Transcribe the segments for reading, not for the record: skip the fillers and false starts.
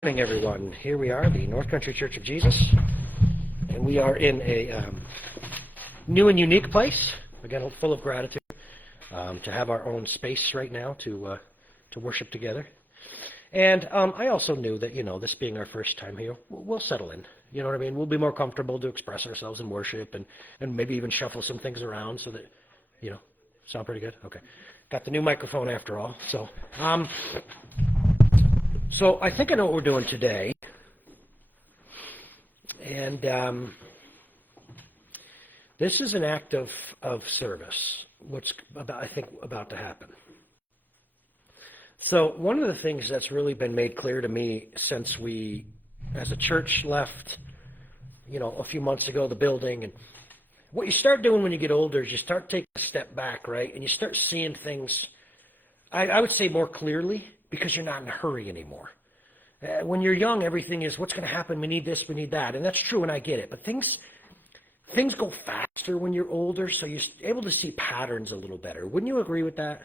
Good morning, everyone. Here we are, the North Country Church of Jesus, and we are in a new and unique place. Again, full of gratitude to have our own space right now to worship together. And I also knew that, this being our first time here, we'll settle in. You know what I mean? We'll be more comfortable to express ourselves in worship and maybe even shuffle some things around so that, sound pretty good? Okay. Got the new microphone after all. So I think I know what we're doing today, and this is an act of service, what's about to happen. So one of the things that's really been made clear to me since we, as a church, left, a few months ago, the building, and what you start doing when you get older is you start taking a step back, right, and you start seeing things, I would say, more clearly, because you're not in a hurry anymore. When you're young, everything is, what's going to happen? We need this, we need that. And that's true, and I get it. But things go faster when you're older, so you're able to see patterns a little better. Wouldn't you agree with that?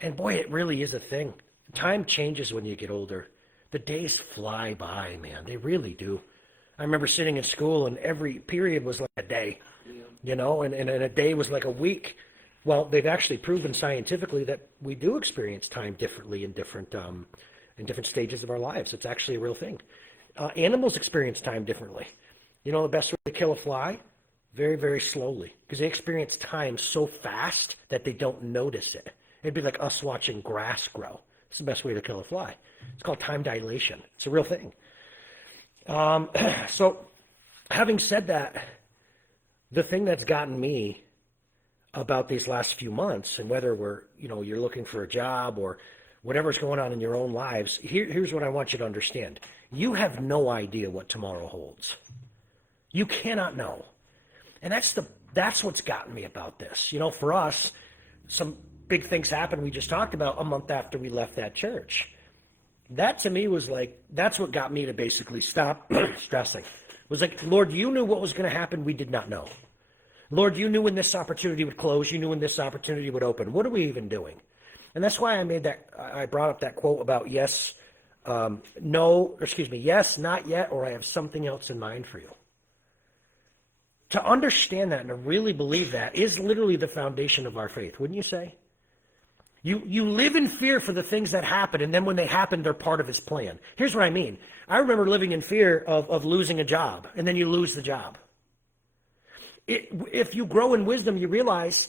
And boy, it really is a thing. Time changes when you get older. The days fly by, man. They really do. I remember sitting in school, and every period was like a day, and a day was like a week. Well, they've actually proven scientifically that we do experience time differently in different stages of our lives. It's actually a real thing. Animals experience time differently. The best way to kill a fly? Very, very slowly, because they experience time so fast that they don't notice it. It'd be like us watching grass grow. It's the best way to kill a fly. It's called time dilation. It's a real thing. So, having said that, the thing that's gotten me about these last few months, and whether you're looking for a job or whatever's going on in your own lives, here's what I want you to understand. You have no idea what tomorrow holds. You cannot know. And that's what's gotten me about this. For us, some big things happened we just talked about a month after we left that church. That to me was like, that's what got me to basically stop stressing. It was like, Lord, you knew what was going to happen. We did not know. Lord, you knew when this opportunity would close. You knew when this opportunity would open. What are we even doing? And that's why I brought up that quote about yes, not yet, or I have something else in mind for you. To understand that and to really believe that is literally the foundation of our faith, wouldn't you say? You live in fear for the things that happen, and then when they happen, they're part of his plan. Here's what I mean. I remember living in fear of losing a job, and then you lose the job. If you grow in wisdom, you realize,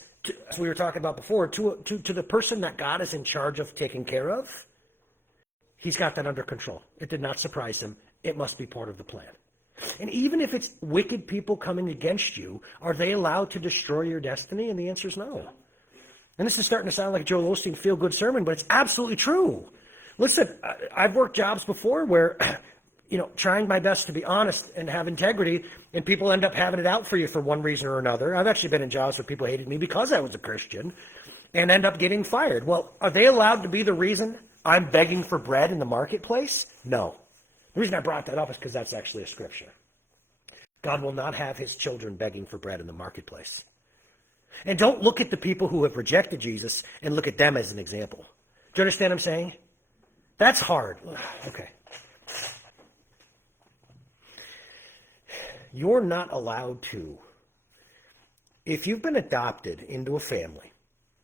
as we were talking about before, to the person that God is in charge of taking care of, he's got that under control. It did not surprise him. It must be part of the plan. And even if it's wicked people coming against you, are they allowed to destroy your destiny? And the answer is no. And this is starting to sound like a Joel Osteen feel-good sermon, but it's absolutely true. Listen, I've worked jobs before where trying my best to be honest and have integrity, and people end up having it out for you for one reason or another. I've actually been in jobs where people hated me because I was a Christian and end up getting fired. Well, are they allowed to be the reason I'm begging for bread in the marketplace? No. The reason I brought that up is because that's actually a scripture. God will not have his children begging for bread in the marketplace. And don't look at the people who have rejected Jesus and look at them as an example. Do you understand what I'm saying? That's hard. Okay. You're not allowed to, if you've been adopted into a family,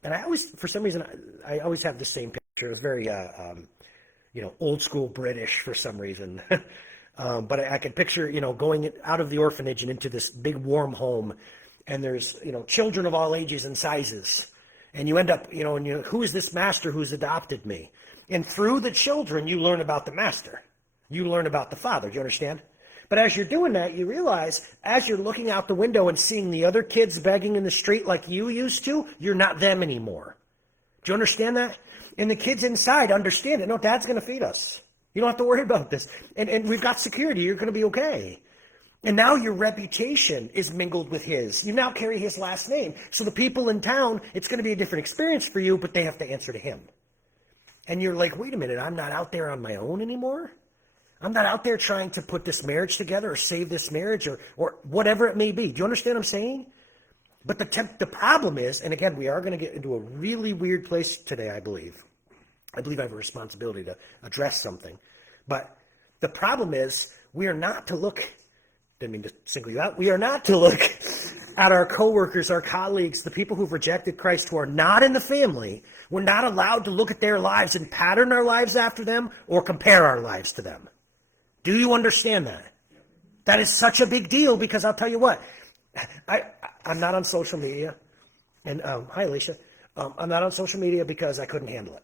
and for some reason, I always have the same picture. It's very, old school British for some reason. But I could picture, going out of the orphanage and into this big warm home, and there's, children of all ages and sizes. And you end up, who is this master who's adopted me? And through the children, you learn about the master. You learn about the father. Do you understand? But as you're doing that, you realize, as you're looking out the window and seeing the other kids begging in the street like you used to, you're not them anymore. Do you understand that? And the kids inside understand it. No, Dad's going to feed us. You don't have to worry about this. And we've got security. You're going to be okay. And now your reputation is mingled with his. You now carry his last name. So the people in town, it's going to be a different experience for you, but they have to answer to him. And you're like, wait a minute, I'm not out there on my own anymore? I'm not out there trying to put this marriage together or save this marriage or whatever it may be. Do you understand what I'm saying? But the problem is, and again, we are going to get into a really weird place today, I believe. I believe I have a responsibility to address something. But The problem is we are not to look, didn't mean to single you out, we are not to look at our coworkers, our colleagues, the people who've rejected Christ who are not in the family. We're not allowed to look at their lives and pattern our lives after them or compare our lives to them. Do you understand that? That is such a big deal because I'll tell you what, I'm not on social media. And hi, Alicia. I'm not on social media because I couldn't handle it.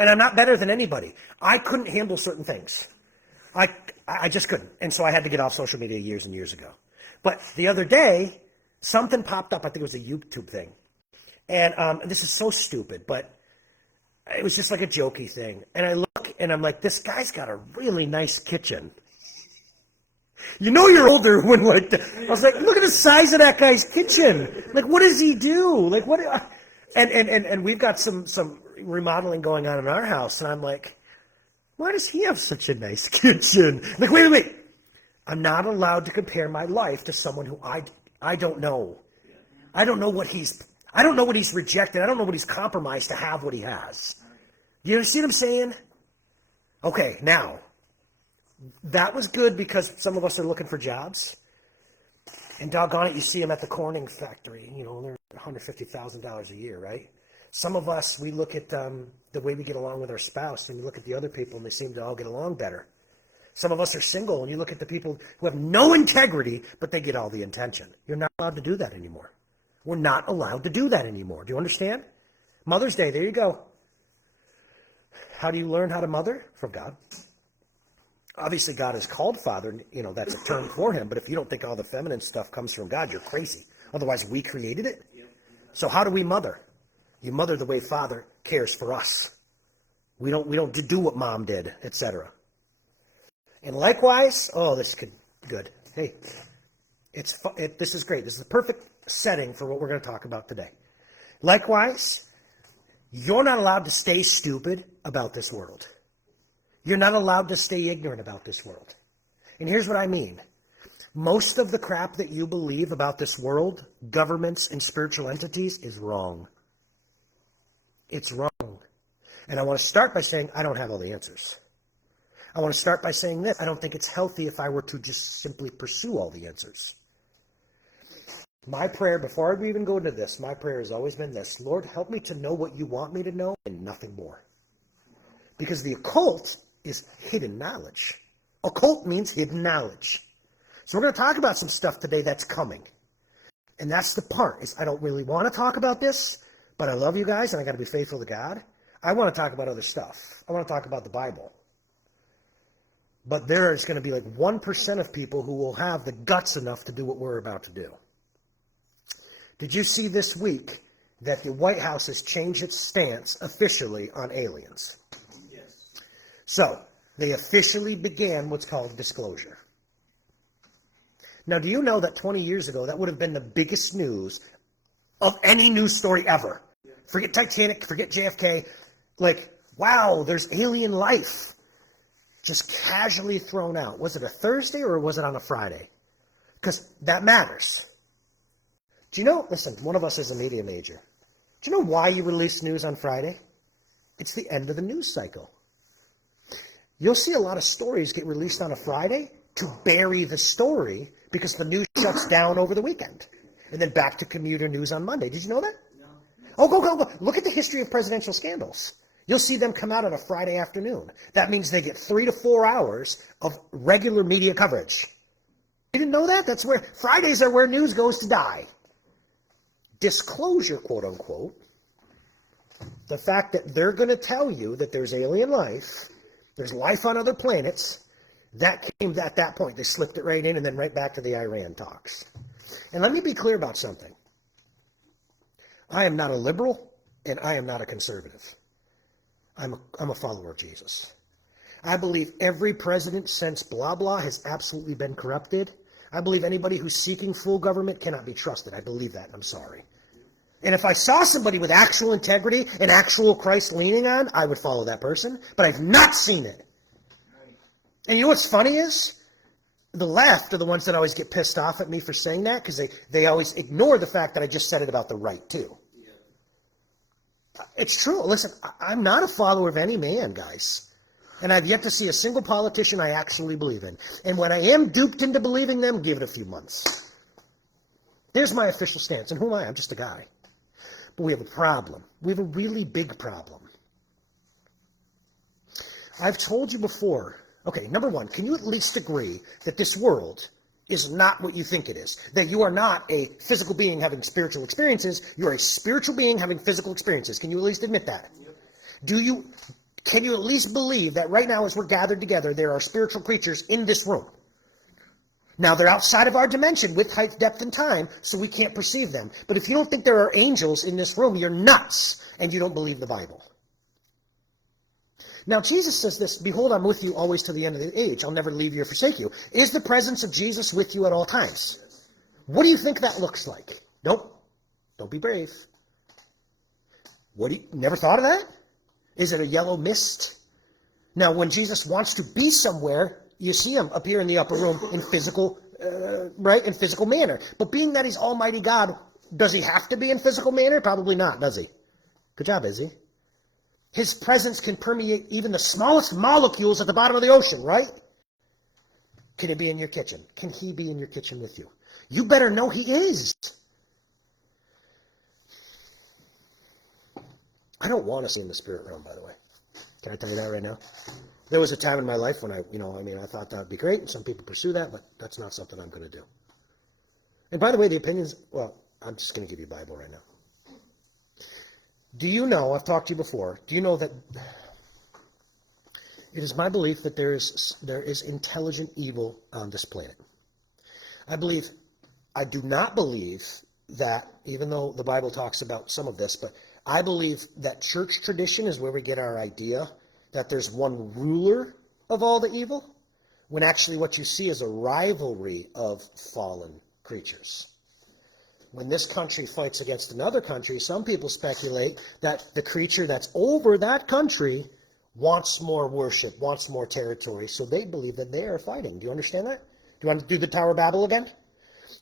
And I'm not better than anybody. I couldn't handle certain things. I just couldn't. And so I had to get off social media years and years ago. But the other day, something popped up. I think it was a YouTube thing. And this is so stupid, but it was just like a jokey thing. And I look and I'm like, this guy's got a really nice kitchen. You know you're older when like, I was like, look at the size of that guy's kitchen. Like, what does he do? Like, what? And we've got some remodeling going on in our house. And I'm like, why does he have such a nice kitchen? Like, wait. I'm not allowed to compare my life to someone who I don't know. I don't know what he's rejected. I don't know what he's compromised to have what he has. You see what I'm saying? Okay, now, that was good because some of us are looking for jobs. And doggone it, you see them at the Corning factory. You know, they're $150,000 a year, right? Some of us, we look at the way we get along with our spouse, and we look at the other people, and they seem to all get along better. Some of us are single, and you look at the people who have no integrity, but they get all the attention. You're not allowed to do that anymore. We're not allowed to do that anymore. Do you understand? Mother's Day, there you go. How do you learn how to mother? From God. Obviously, God is called Father. You know, that's a term for him. But if you don't think all the feminine stuff comes from God, you're crazy. Otherwise, we created it. So how do we mother? You mother the way Father cares for us. We don't do what Mom did, etc. And likewise, this could good. Hey, this is great. This is the perfect setting for what we're going to talk about today. Likewise, you're not allowed to stay stupid about this world. You're not allowed to stay ignorant about this world. And here's what I mean. Most of the crap that you believe about this world, governments, and spiritual entities is wrong. It's wrong. And I want to start by saying I don't have all the answers. I want to start by saying this. I don't think it's healthy if I were to just simply pursue all the answers. My prayer, before I even go into this, my prayer has always been this. Lord, help me to know what you want me to know and nothing more. Because the occult is hidden knowledge. Occult means hidden knowledge. So we're going to talk about some stuff today that's coming. And that's the part, is I don't really want to talk about this, but I love you guys and I got to be faithful to God. I want to talk about other stuff. I want to talk about the Bible. But there is going to be like 1% of people who will have the guts enough to do what we're about to do. Did you see this week that the White House has changed its stance officially on aliens? Yes. So, they officially began what's called disclosure. Now, do you know that 20 years ago, that would have been the biggest news of any news story ever? Forget Titanic, forget JFK. Like, wow, there's alien life. Just casually thrown out. Was it a Thursday or was it on a Friday? Because that matters. Do you know, listen, one of us is a media major. Do you know why you release news on Friday? It's the end of the news cycle. You'll see a lot of stories get released on a Friday to bury the story because the news shuts down over the weekend. And then back to commuter news on Monday. Did you know that? No. Oh, go. Look at the history of presidential scandals. You'll see them come out on a Friday afternoon. That means they get 3 to 4 hours of regular media coverage. You didn't know that? That's where Fridays are where news goes to die. Disclosure, quote unquote, the fact that they're going to tell you that there's alien life, there's life on other planets, that came at that point. They slipped it right in and then right back to the Iran talks. And let me be clear about something. I am not a liberal and I am not a conservative. I'm a follower of Jesus. I believe every president since blah, blah has absolutely been corrupted. I believe anybody who's seeking full government cannot be trusted. I believe that, and I'm sorry. And if I saw somebody with actual integrity and actual Christ leaning on, I would follow that person, but I've not seen it. And you know what's funny is? The left are the ones that always get pissed off at me for saying that because they always ignore the fact that I just said it about the right, too. It's true. Listen, I'm not a follower of any man, guys. And I've yet to see a single politician I actually believe in. And when I am duped into believing them, give it a few months. There's my official stance. And who am I? I'm just a guy. But we have a problem. We have a really big problem. I've told you before, okay, number one, can you at least agree that this world is not what you think it is? That you are not a physical being having spiritual experiences. You're a spiritual being having physical experiences. Can you at least admit that? Yep. Can you at least believe that right now as we're gathered together, there are spiritual creatures in this room? Now, they're outside of our dimension with height, depth, and time, so we can't perceive them. But if you don't think there are angels in this room, you're nuts, and you don't believe the Bible. Now, Jesus says this, behold, I'm with you always to the end of the age. I'll never leave you or forsake you. Is the presence of Jesus with you at all times? What do you think that looks like? Don't be brave. Never thought of that? Is it a yellow mist? Now, when Jesus wants to be somewhere, you see him appear in the upper room in physical, in physical manner. But being that he's Almighty God, does he have to be in physical manner? Probably not, does he? Good job, Izzy. His presence can permeate even the smallest molecules at the bottom of the ocean, right? Can it be in your kitchen? Can he be in your kitchen with you? You better know he is. I don't want to see in the spirit realm, by the way. Can I tell you that right now? There was a time in my life when I thought that would be great, and some people pursue that, but that's not something I'm going to do. And by the way, the opinions, well, I'm just going to give you a Bible right now. Do you know, I've talked to you before, do you know that it is my belief that there is intelligent evil on this planet? I do not believe that, even though the Bible talks about some of this, but I believe that church tradition is where we get our idea that there's one ruler of all the evil, when actually what you see is a rivalry of fallen creatures. When this country fights against another country, some people speculate that the creature that's over that country wants more worship, wants more territory, so they believe that they are fighting. Do you understand that? Do you want to do the Tower of Babel again?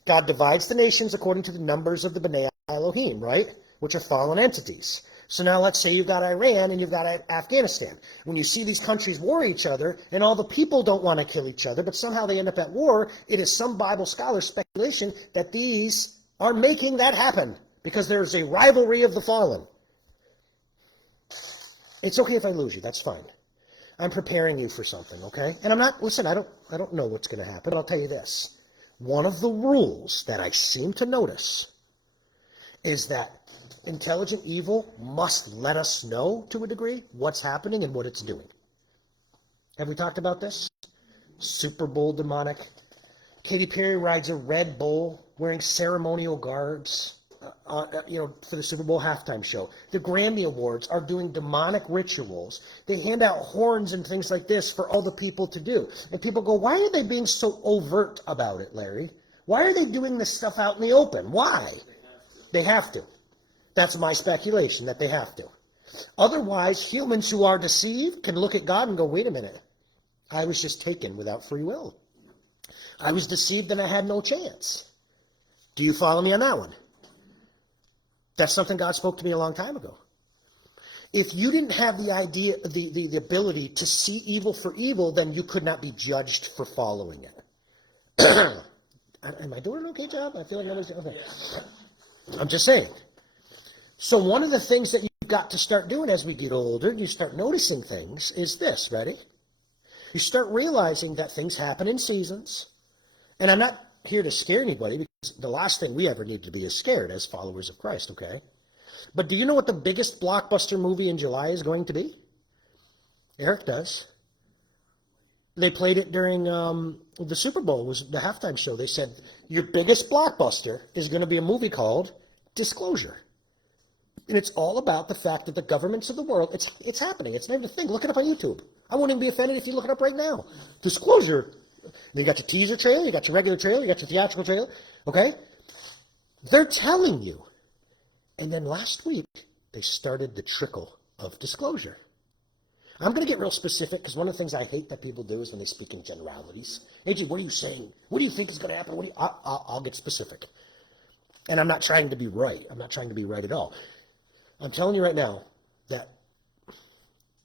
God divides the nations according to the numbers of the B'nai Elohim, right? Which are fallen entities. So now let's say you've got Iran and you've got Afghanistan. When you see these countries war each other and all the people don't want to kill each other, but somehow they end up at war, it is some Bible scholar speculation that these are making that happen because there's a rivalry of the fallen. It's okay if I lose you. That's fine. I'm preparing you for something, okay? And I don't know what's going to happen. I'll tell you this. One of the rules that I seem to notice is that intelligent evil must let us know, to a degree, what's happening and what it's doing. Have we talked about this? Super Bowl demonic. Katy Perry rides a red bull wearing ceremonial garbs, for the Super Bowl halftime show. The Grammy Awards are doing demonic rituals. They hand out horns and things like this for all the people to do. And people go, why are they being so overt about it, Larry? Why are they doing this stuff out in the open? Why? They have to. That's my speculation, that they have to. Otherwise, humans who are deceived can look at God and go, wait a minute. I was just taken without free will. I was deceived and I had no chance. Do you follow me on that one? That's something God spoke to me a long time ago. If you didn't have the idea, the ability to see evil for evil, then you could not be judged for following it. Am I doing an okay job? I feel like nobody's doing okay. I'm just saying. So one of the things that you've got to start doing as we get older, you start noticing things, is this. Ready? You start realizing that things happen in seasons. And I'm not here to scare anybody, because the last thing we ever need to be is scared as followers of Christ, okay? But do you know what the biggest blockbuster movie in July is going to be? Eric does. They played it during the Super Bowl, was the halftime show. They said, your biggest blockbuster is going to be a movie called Disclosure. And it's all about the fact that the governments of the world, it's happening. It's not even a thing. Look it up on YouTube. I won't even be offended if you look it up right now. Disclosure. Then you got your teaser trailer, you got your regular trailer, you got your theatrical trailer, okay? They're telling you. And then last week, they started the trickle of disclosure. I'm going to get real specific, because one of the things I hate that people do is when they speak in generalities. AJ, what are you saying? What do you think is going to happen? I'll get specific. And I'm not trying to be right. I'm not trying to be right at all. I'm telling you right now that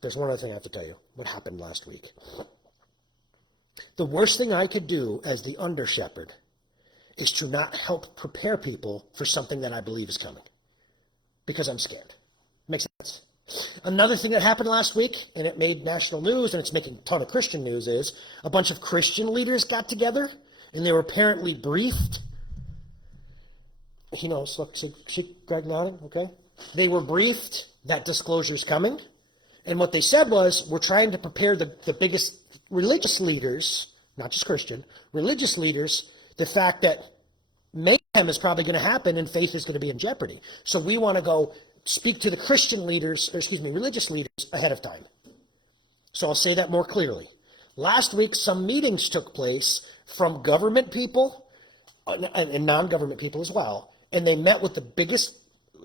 there's one other thing I have to tell you, what happened last week. The worst thing I could do as the under shepherd is to not help prepare people for something that I believe is coming, because I'm scared. Makes sense? Another thing that happened last week, and it made national news, and it's making a ton of Christian news, is a bunch of Christian leaders got together, and they were apparently briefed. He knows, look, see Greg nodding, okay? They were briefed that disclosure's coming, and what they said was, we're trying to prepare the biggest religious leaders, not just Christian, religious leaders, the fact that mayhem is probably going to happen and faith is going to be in jeopardy. So we want to go speak to the Christian leaders, religious leaders ahead of time. So I'll say that more clearly. Last week, some meetings took place from government people and non-government people as well, and they met with the biggest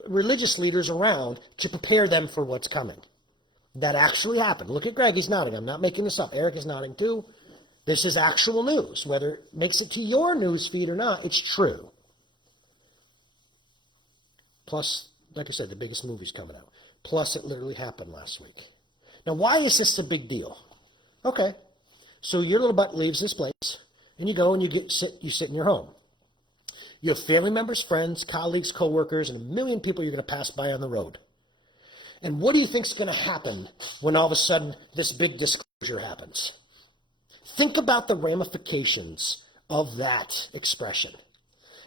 religious leaders around to prepare them for what's coming. That actually happened. Look at Greg, he's nodding. I'm not making this up. Eric is nodding too. This is actual news. Whether it makes it to your news feed or not, it's true. Plus, like I said, the biggest movie's coming out. Plus, it literally happened last week. Now, why is this a big deal? Okay, so your little butt leaves this place, and you go and you sit in your home. You have family members, friends, colleagues, coworkers, and a million people you're going to pass by on the road. And what do you think is going to happen when all of a sudden this big disclosure happens? Think about the ramifications of that expression.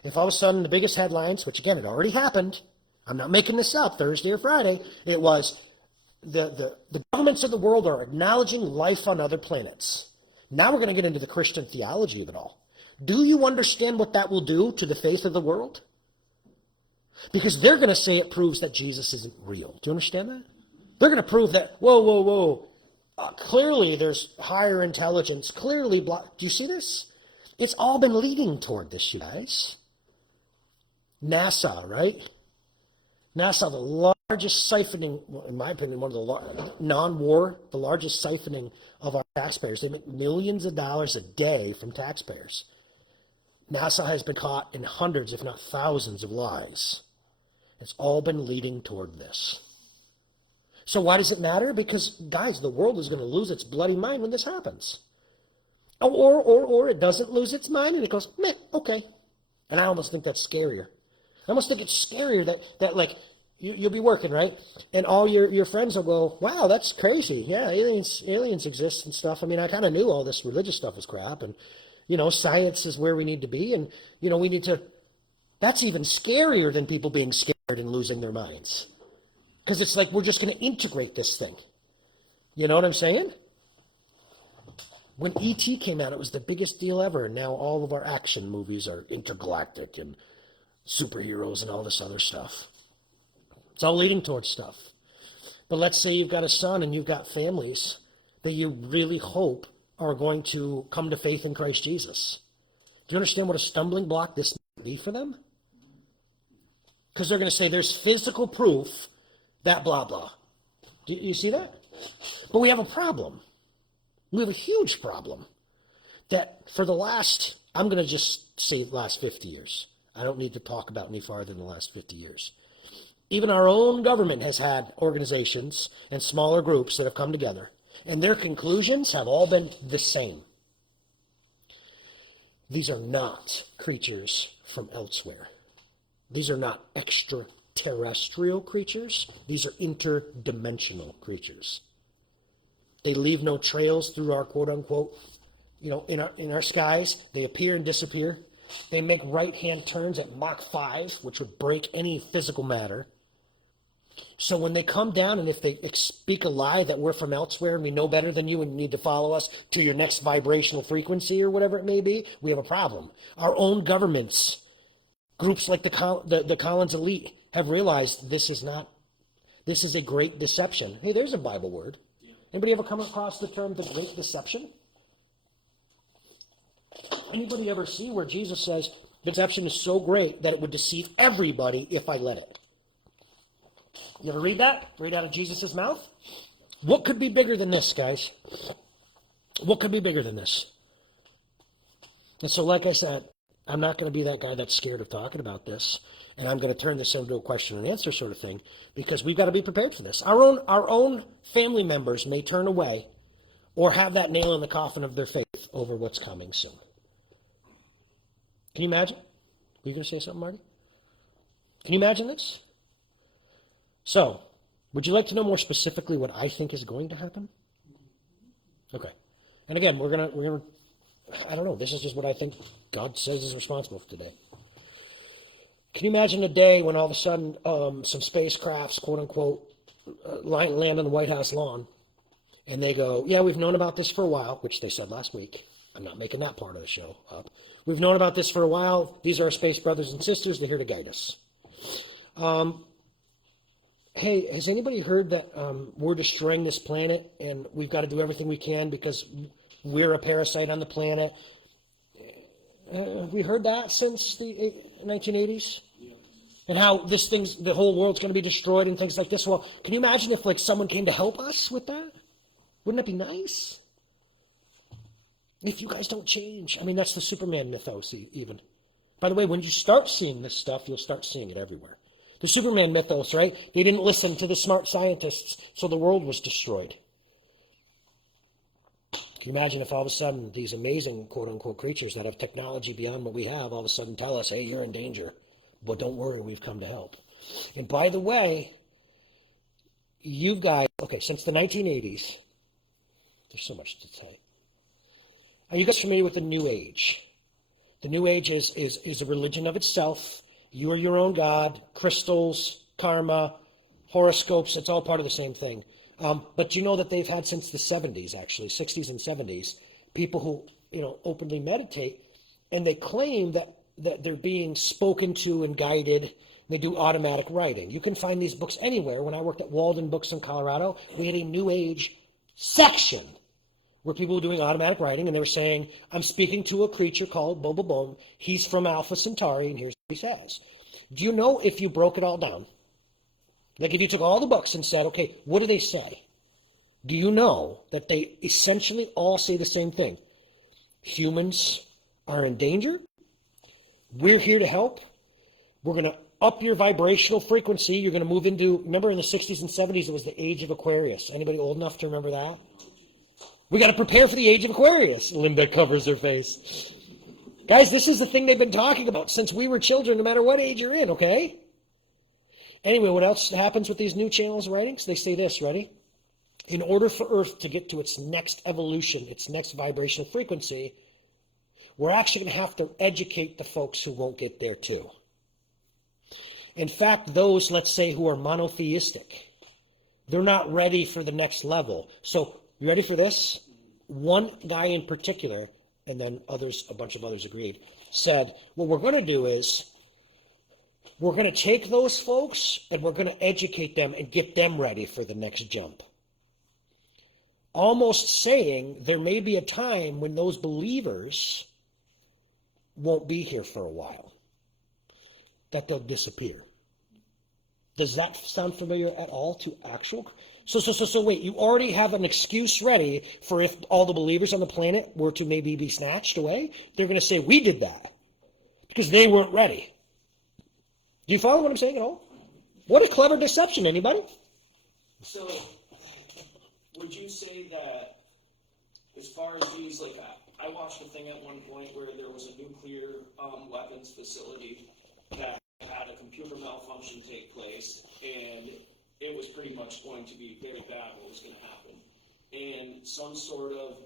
If all of a sudden the biggest headlines, which again, it already happened, I'm not making this up, Thursday or Friday, it was the governments of the world are acknowledging life on other planets. Now we're going to get into the Christian theology of it all. Do you understand what that will do to the faith of the world? Because they're going to say it proves that Jesus isn't real. Do you understand that? They're going to prove that, whoa. Clearly there's higher intelligence. Clearly, do you see this? It's all been leading toward this, you guys. NASA, right? NASA, the largest siphoning, in my opinion, one of the non-war, the largest siphoning of our taxpayers. They make millions of dollars a day from taxpayers. NASA has been caught in hundreds, if not thousands, of lies. It's all been leading toward this. So why does it matter? Because, guys, the world is going to lose its bloody mind when this happens. Or it doesn't lose its mind and it goes, meh, okay. And I almost think that's scarier. I almost think it's scarier that like, you'll be working, right? And all your friends will go, wow, that's crazy. Yeah, aliens exist and stuff. I mean, I kind of knew all this religious stuff was crap. And, science is where we need to be. And, we need to, that's even scarier than people being scared and losing their minds. Because it's like, we're just going to integrate this thing. You know what I'm saying? When E.T. came out, it was the biggest deal ever. And now all of our action movies are intergalactic and superheroes and all this other stuff. It's all leading towards stuff. But let's say you've got a son and you've got families that you really hope are going to come to faith in Christ Jesus. Do you understand what a stumbling block this might be for them? Because they're going to say there's physical proof that blah, blah. Do you see that? But we have a problem. We have a huge problem that for the last, I'm going to just say last 50 years. I don't need to talk about any farther than the last 50 years. Even our own government has had organizations and smaller groups that have come together, and their conclusions have all been the same. These are not creatures from elsewhere. These are not extraterrestrial creatures. These are interdimensional creatures. They leave no trails through our quote-unquote, in our skies. They appear and disappear. They make right-hand turns at Mach 5, which would break any physical matter. So when they come down and if they speak a lie that we're from elsewhere and we know better than you and you need to follow us to your next vibrational frequency or whatever it may be, we have a problem. Our own governments, groups like the Collins Elite have realized this is a great deception. Hey, there's a Bible word. Anybody ever come across the term the great deception? Anybody ever see where Jesus says the deception is so great that it would deceive everybody if I let it? You ever read that? Read out of Jesus' mouth? What could be bigger than this, guys? What could be bigger than this? And so, like I said, I'm not going to be that guy that's scared of talking about this, and I'm going to turn this into a question and answer sort of thing, because we've got to be prepared for this. Our own family members may turn away or have that nail in the coffin of their faith over what's coming soon. Can you imagine? Were you going to say something, Marty? Can you imagine this? So, would you like to know more specifically what I think is going to happen? Okay. And again, we're gonna I don't know, this is just what I think God says is responsible for today. Can you imagine a day when all of a sudden some spacecrafts, quote unquote, land on the White House lawn, and they go, yeah, we've known about this for a while, which they said last week. I'm not making that part of the show up. We've known about this for a while. These are our space brothers and sisters. They're here to guide us. Hey, has anybody heard that we're destroying this planet and we've got to do everything we can because we're a parasite on the planet? Have we heard that since the 1980s? Yeah. And how the whole world's going to be destroyed and things like this? Well, can you imagine if like someone came to help us with that? Wouldn't that be nice? If you guys don't change. I mean, that's the Superman mythos even. By the way, when you start seeing this stuff, you'll start seeing it everywhere. The Superman mythos, right? They didn't listen to the smart scientists, so the world was destroyed. Can you imagine if all of a sudden these amazing, quote-unquote, creatures that have technology beyond what we have all of a sudden tell us, hey, you're in danger, but don't worry, we've come to help. And by the way, you guys, okay, since the 1980s, there's so much to say. Are you guys familiar with the New Age? The New Age is a religion of itself. You are your own God, crystals, karma, horoscopes, it's all part of the same thing. But you know that they've had since the 70s, actually, 60s and 70s, people who, openly meditate, and they claim that they're being spoken to and guided. They do automatic writing. You can find these books anywhere. When I worked at Walden Books in Colorado, we had a New Age section where people were doing automatic writing, and they were saying, I'm speaking to a creature called boom, boom, boom. He's from Alpha Centauri, and here's what he says. Do you know if you broke it all down? Like if you took all the books and said, okay, what do they say? Do you know that they essentially all say the same thing? Humans are in danger. We're here to help. We're going to up your vibrational frequency. You're going to move into, remember in the 60s and 70s, it was the age of Aquarius. Anybody old enough to remember that? We got to prepare for the age of Aquarius. Linda covers her face. Guys, this is the thing they've been talking about since we were children, no matter what age you're in, okay? Anyway, what else happens with these new channels writings? They say this, ready? In order for Earth to get to its next evolution, its next vibrational frequency, we're actually going to have to educate the folks who won't get there too. In fact, those, let's say, who are monotheistic, they're not ready for the next level. So, you ready for this? One guy in particular, and then others, a bunch of others agreed, said, what we're going to do is, we're going to take those folks and we're going to educate them and get them ready for the next jump. Almost saying there may be a time when those believers won't be here for a while, that they'll disappear. Does that sound familiar at all to actual? So wait, you already have an excuse ready for if all the believers on the planet were to maybe be snatched away. They're going to say, we did that because they weren't ready. Do you follow what I'm saying at all? What a clever deception, anybody? So, would you say that as far as these, like, I watched a thing at one point where there was a nuclear weapons facility that had a computer malfunction take place, and it was pretty much going to be very bad what was going to happen. And some sort of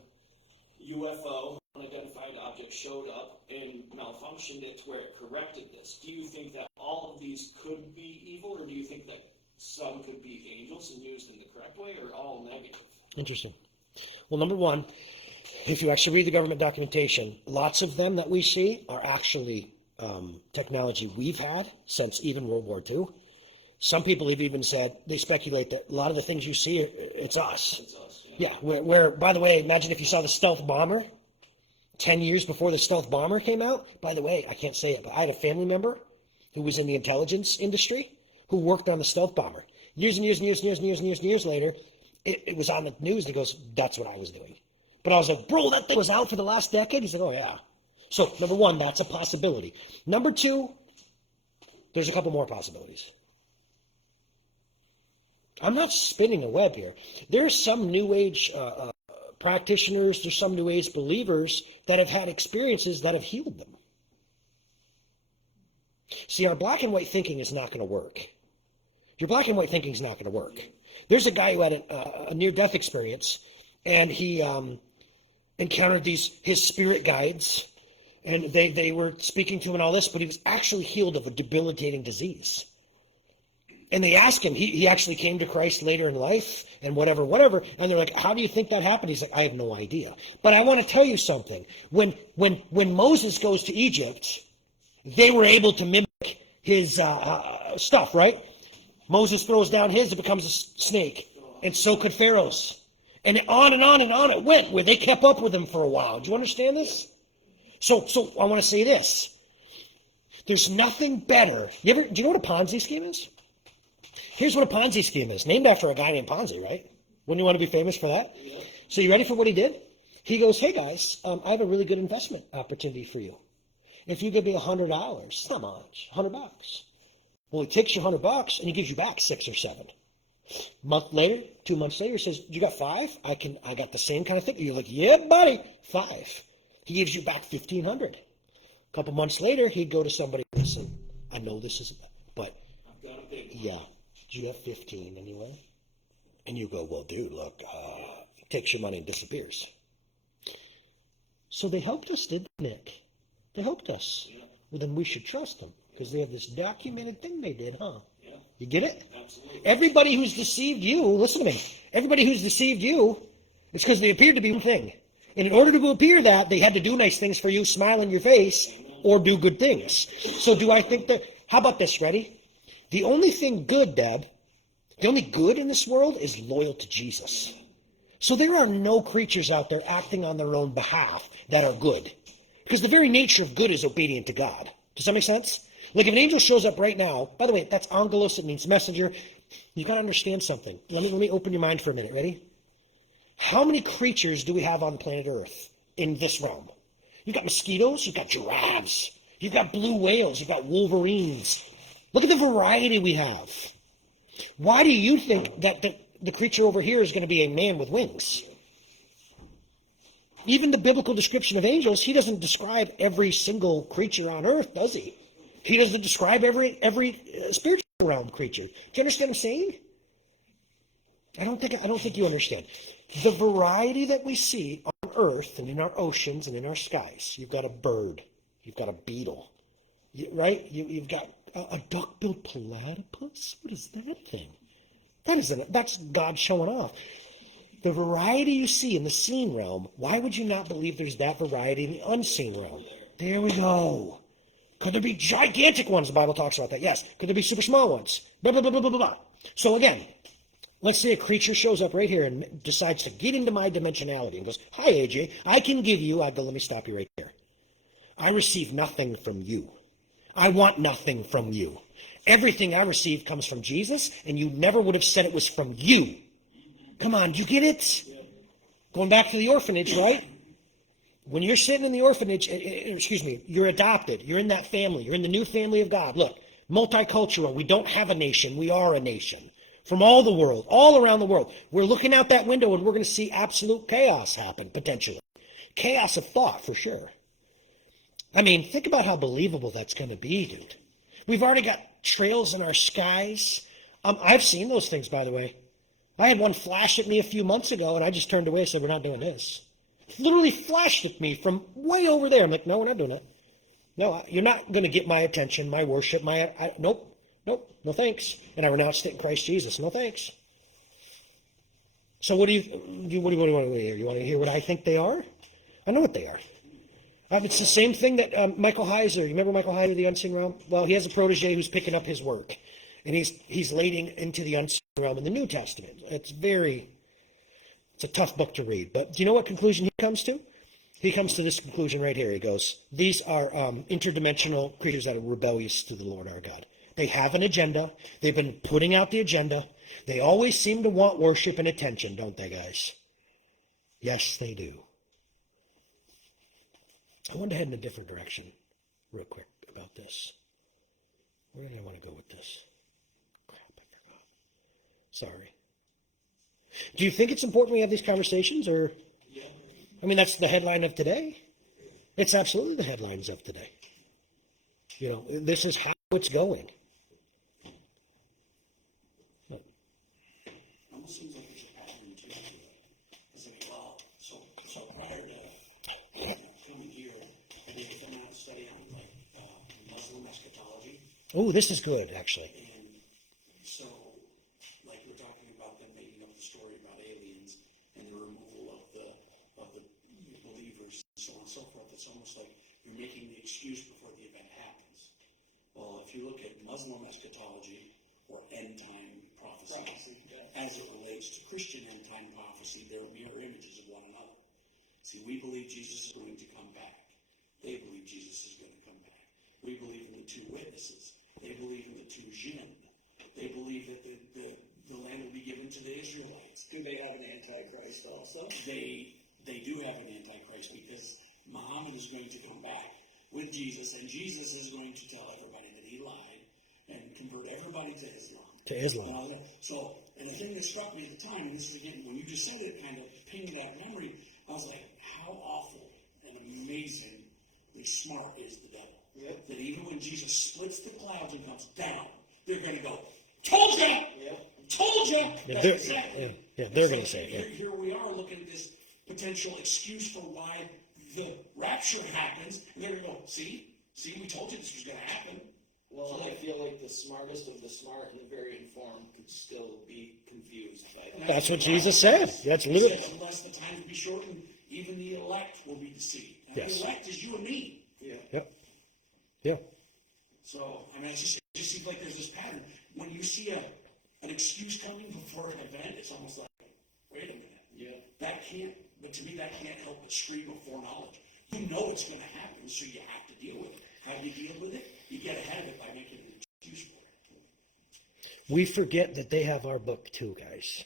UFO, unidentified object, showed up and malfunctioned it to where it corrected this. Do you think that all of these could be evil, or do you think that some could be angels and used in the correct way, or all negative? Interesting. Well, number one, if you actually read the government documentation, lots of them that we see are actually technology we've had since even World War II. Some people have even said, they speculate that a lot of the things you see, it's us. It's us, yeah. Where, by the way, imagine if you saw the stealth bomber 10 years before the stealth bomber came out. By the way, I can't say it, but I had a family member who was in the intelligence industry who worked on the stealth bomber. Years and years and years and years and years and years and years later, it was on the news, and he goes, that's what I was doing. But I was like, bro, that thing was out for the last decade? He's like, oh, yeah. So, number one, that's a possibility. Number two, there's a couple more possibilities. I'm not spinning a web here. There's some New Age practitioners, there's some New Age believers that have had experiences that have healed them. See, our black and white thinking is not going to work. Your black and white thinking is not going to work. There's a guy who had a near-death experience, and he encountered his spirit guides, and they were speaking to him and all this, but he was actually healed of a debilitating disease. And they asked him, he actually came to Christ later in life, and whatever, and they're like, how do you think that happened? He's like, I have no idea. But I want to tell you something. When Moses goes to Egypt, they were able to mimic his stuff, right? Moses throws down his, it becomes a snake. And so could Pharaoh's. And on and on and on it went, where they kept up with him for a while. Do you understand this? So I want to say this. There's nothing better. Do you know what a Ponzi scheme is? Here's what a Ponzi scheme is. Named after a guy named Ponzi, right? Wouldn't you want to be famous for that? Yeah. So you ready for what he did? He goes, hey guys, I have a really good investment opportunity for you. If you give me $100, it's not much, $100. Well, he takes your $100 and he gives you back 6 or 7. Month later, 2 months later, he says, you got 5? I got the same kind of thing. You're like, yeah, buddy, 5. He gives you back 1,500. A couple months later, he'd go to somebody and say, I know this isn't, but yeah, do you have 15 anywhere? And you go, well, dude, look, he takes your money and disappears. So they helped us, didn't they, Nick? They helped us. Yeah. Well, then we should trust them because they have this documented thing they did, huh? Yeah. You get it? Absolutely. Everybody who's deceived you, listen to me, everybody who's deceived you, it's because they appeared to be one thing. And in order to appear that, they had to do nice things for you, smile in your face, or do good things. So do I think that, how about this, ready? The only thing good, Deb, the only good in this world is loyal to Jesus. So there are no creatures out there acting on their own behalf that are good. Because the very nature of good is obedient to God. Does that make sense? Like if an angel shows up right now, by the way, that's angelos, it means messenger. You got to understand something. Let me open your mind for a minute. Ready? How many creatures do we have on planet Earth in this realm? You've got mosquitoes, you've got giraffes, you've got blue whales, you've got wolverines. Look at the variety we have. Why do you think that the creature over here is going to be a man with wings? Even the biblical description of angels, he doesn't describe every single creature on earth, does he? He doesn't describe every spiritual realm creature. Do you understand what I'm saying? I don't think you understand. The variety that we see on earth and in our oceans and in our skies. You've got a bird. You've got a beetle. Right? You've got a duck-billed platypus? What is that thing? That's God showing off. The variety you see in the seen realm, why would you not believe there's that variety in the unseen realm? There we go. Could there be gigantic ones? The Bible talks about that. Yes. Could there be super small ones? Blah, blah, blah, blah, blah, blah. So again, let's say a creature shows up right here and decides to get into my dimensionality and goes, hi, AJ, I can give you, I go, let me stop you right there. I receive nothing from you. I want nothing from you. Everything I receive comes from Jesus, and you never would have said it was from you. Come on, do you get it? Going back to the orphanage, right? When you're sitting in the orphanage, you're adopted. You're in that family. You're in the new family of God. Look, multicultural. We don't have a nation. We are a nation. From all the world, all around the world. We're looking out that window, and we're going to see absolute chaos happen, potentially. Chaos of thought, for sure. I mean, think about how believable that's going to be, dude. We've already got trails in our skies. I've seen those things, by the way. I had one flash at me a few months ago, and I just turned away and said, we're not doing this. It literally flashed at me from way over there. I'm like, no, we're not doing it. No, you're not going to get my attention, my worship, nope, no thanks. And I renounced it in Christ Jesus. No thanks. So what do you want to hear? You want to hear what I think they are? I know what they are. It's the same thing that Michael Heiser, you remember Michael Heiser, the unseen realm? Well, he has a protege who's picking up his work. And he's leading into the unseen realm in the New Testament. It's a tough book to read. But do you know what conclusion he comes to? He comes to this conclusion right here. He goes, these are interdimensional creatures that are rebellious to the Lord our God. They have an agenda. They've been putting out the agenda. They always seem to want worship and attention, don't they, guys? Yes, they do. I wanted to head in a different direction real quick about this. Where did I want to go with this? Crap, I forgot. Sorry. Do you think it's important we have these conversations, or? Yeah. I mean, that's the headline of today. It's absolutely the headlines of today. You know, this is how it's going. Almost seems like there's a pattern to it. It's like, well, so prior to coming here, I did a amount of study on like Muslim eschatology, Oh, this is good, actually. and so like we're talking about them making up the story about aliens and the removal of the believers and so on and so forth. It's almost like you're making the excuse before the event happens. Well, if you look at Muslim eschatology or end time prophecy, as it relates to Christian end time prophecy, they're mirror images of one another. See, we believe Jesus is going to come back. They believe Jesus is going to come back. We believe in the two witnesses. They believe in the two jinn. They believe that the land will be given to the Israelites. Do they have an antichrist also? They do have an antichrist because Muhammad is going to come back with Jesus, and Jesus is going to tell everybody that he lied and convert everybody to Islam. To Islam. So, and the thing that struck me at the time, and this is again, when you just said it, kind of pinged that memory, I was like, how awful and amazingly smart is the devil. Yep. That even when Jesus splits the clouds and comes down, they're going to go, told ya! Yep. Told ya! Yeah, That's they're, exactly. they're So going to say it. here we are looking at this potential excuse for why the rapture happens, and they're going to go, see, we told you this was going to happen. Well, I feel like the smartest of the smart and the very informed could still be confused by that. That's what Jesus said. That's He literally. says, unless the time will be shortened, even the elect will be deceived. And Yes. the elect is you and me. Yeah. Yep. Yeah. So, I mean, it just seems like there's this pattern. When you see an excuse coming before an event, it's almost like, wait a minute. Yeah. But to me, that can't help but scream of foreknowledge. You know it's going to happen, so you have to deal with it. How do you deal with it? You get ahead of it by making an excuse for it. We forget that they have our book too, guys.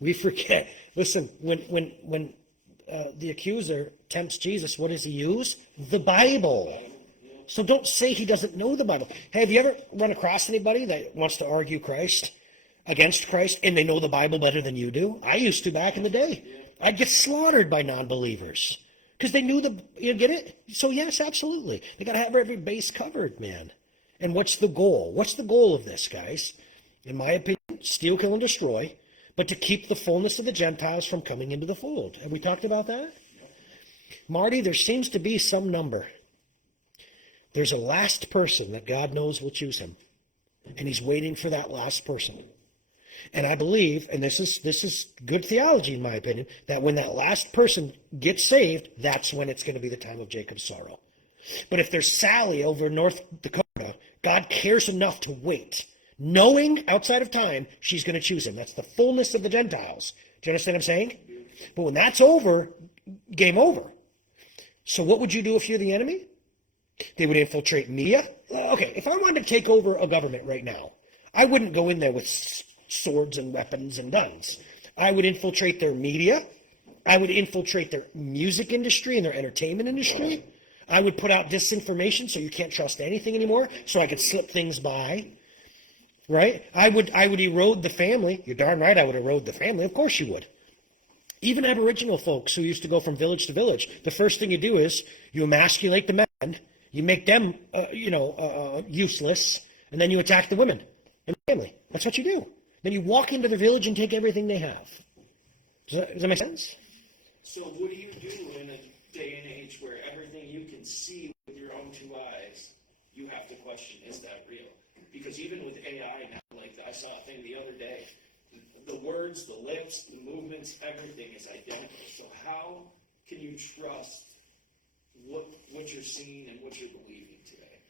We forget. Listen, when the accuser tempts Jesus, what does he use? The Bible. So don't say he doesn't know the Bible. Hey, have you ever run across anybody that wants to argue Christ against Christ and they know the Bible better than you do? I used to back in the day. I'd get slaughtered by non-believers because they knew you get it? So yes, absolutely. They got to have every base covered, man. And what's the goal? What's the goal of this, guys? In my opinion, steal, kill, and destroy, but to keep the fullness of the Gentiles from coming into the fold. Have we talked about that? Marty, there seems to be some number. There's a last person that God knows will choose him. And he's waiting for that last person. And I believe, and this is good theology in my opinion, that when that last person gets saved, that's when it's going to be the time of Jacob's sorrow. But if there's Sally over North Dakota, God cares enough to wait, knowing outside of time she's going to choose him. That's the fullness of the Gentiles. Do you understand what I'm saying? But when that's over, game over. So what would you do if you're the enemy? They would infiltrate media. Okay, if I wanted to take over a government right now, I wouldn't go in there with swords and weapons and guns. I would infiltrate their media. I would infiltrate their music industry and their entertainment industry. I would put out disinformation so you can't trust anything anymore, so I could slip things by. Right? I would erode the family. You're darn right I would erode the family. Of course you would. Even Aboriginal folks who used to go from village to village, the first thing you do is you emasculate the men, you make them, useless, and then you attack the women and the family. That's what you do. Then you walk into the village and take everything they have. Does that make sense? So what do you do in a day and age where everything you can see with your own two eyes, you have to question, is that real? Because even with AI now, like I saw a thing the other day, the words, the lips, the movements, everything is identical. So how can you trust what you're seeing and what you're believing today?